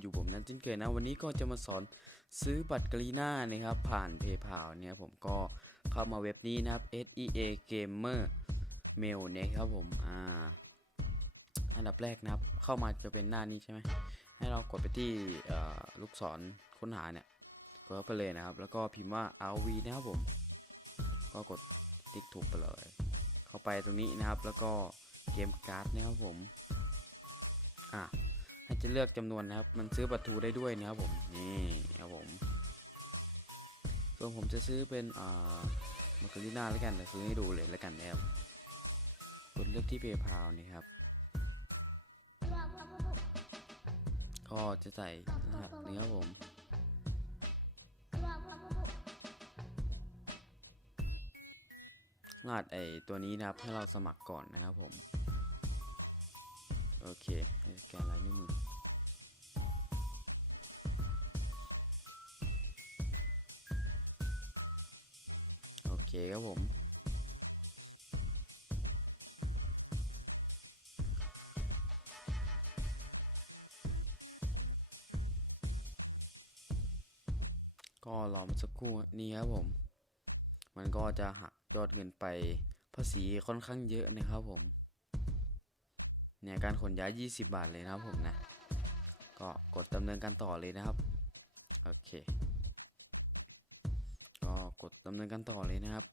อยู่ผมนั้นเช่นเคยนะ วันนี้ก็จะมาสอนซื้อบัตรกรีน่านะครับ ผ่าน PayPal เนี่ยผมก็เข้ามาเว็บนี้นะครับ SEA Gamer Mail นะครับผมอ่าอันดับแรกนะครับ เข้ามาจะเป็นหน้านี้ใช่ไหมให้เรากดไปที่ลูกศรค้นหาเนี่ยกดเข้าไปเลยนะครับ แล้วก็พิมพ์ว่า RV นะครับผม ก็กดติ๊กถูกไปเลย เข้าไปตรงนี้นะครับ แล้วก็เกมการ์ดนะครับผมอะ ให้จะเลือกจำนวนนะครับ มันซื้อประตูได้ด้วยนะครับผม นี่ครับผม ส่วนผมจะซื้อเป็นอ่ามาการีน่าแล้วกันแต่ซื้อให้ดูเลยแล้วกันนะครับกดเลือกที่ PayPal นี่ครับ ก็จะใส่รหัสนี้ครับผมรหัสไอตัวนี้นะครับให้เราสมัครก่อนนะครับผม โอเคให้แกน ครับผม ก็รอมาสักครู่นี่ครับผม มันก็จะหักยอดเงินไปภาษีค่อนข้างเยอะนะครับผม เนี่ยการขนย้าย 20 บาทเลยนะครับผมนะ ก็กดดำเนินการต่อเลยนะครับ โอเค กดดำเนินการต่อเลยนะครับ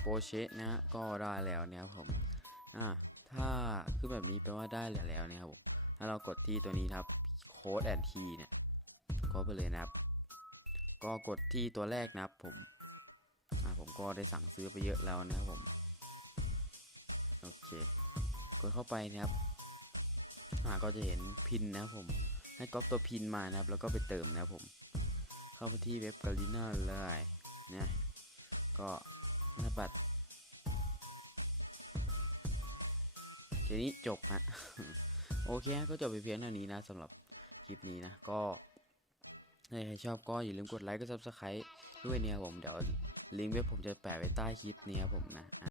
โปเชนะฮะก็ได้แล้วเนี่ยครับผม อ่า ถ้าขึ้นแบบนี้แปลว่าได้แล้วแล้วเนี่ยครับผม ถ้าเรากดที่ตัวนี้ครับ โค้ดแอนทีเนี่ย ก็ไปเลยนะครับ ก็กดที่ตัวแรกนะครับผม ผมก็ได้สั่งซื้อไปเยอะแล้วนะครับผม โอเค กดเข้าไปนะครับอ่าก็จะเห็นพินนะครับผม ให้ก๊อปตัวพินมานะครับ แล้วก็ไปเติมนะครับผม เข้าไปที่เว็บกาลิน่าเลยนะก็หน้าบัตรทีนี้จบฮะโอเคก็จบไปเพียงเท่านี้นะสำหรับคลิปนี้นะ ก็ถ้าใครชอบก็อย่าลืมกดไลค์กดซับสไครต์ด้วยเนี่ยผมเดี๋ยว ลิงก์เว็บผมจะแปะไว้ใต้คลิปนี้ครับผมนะ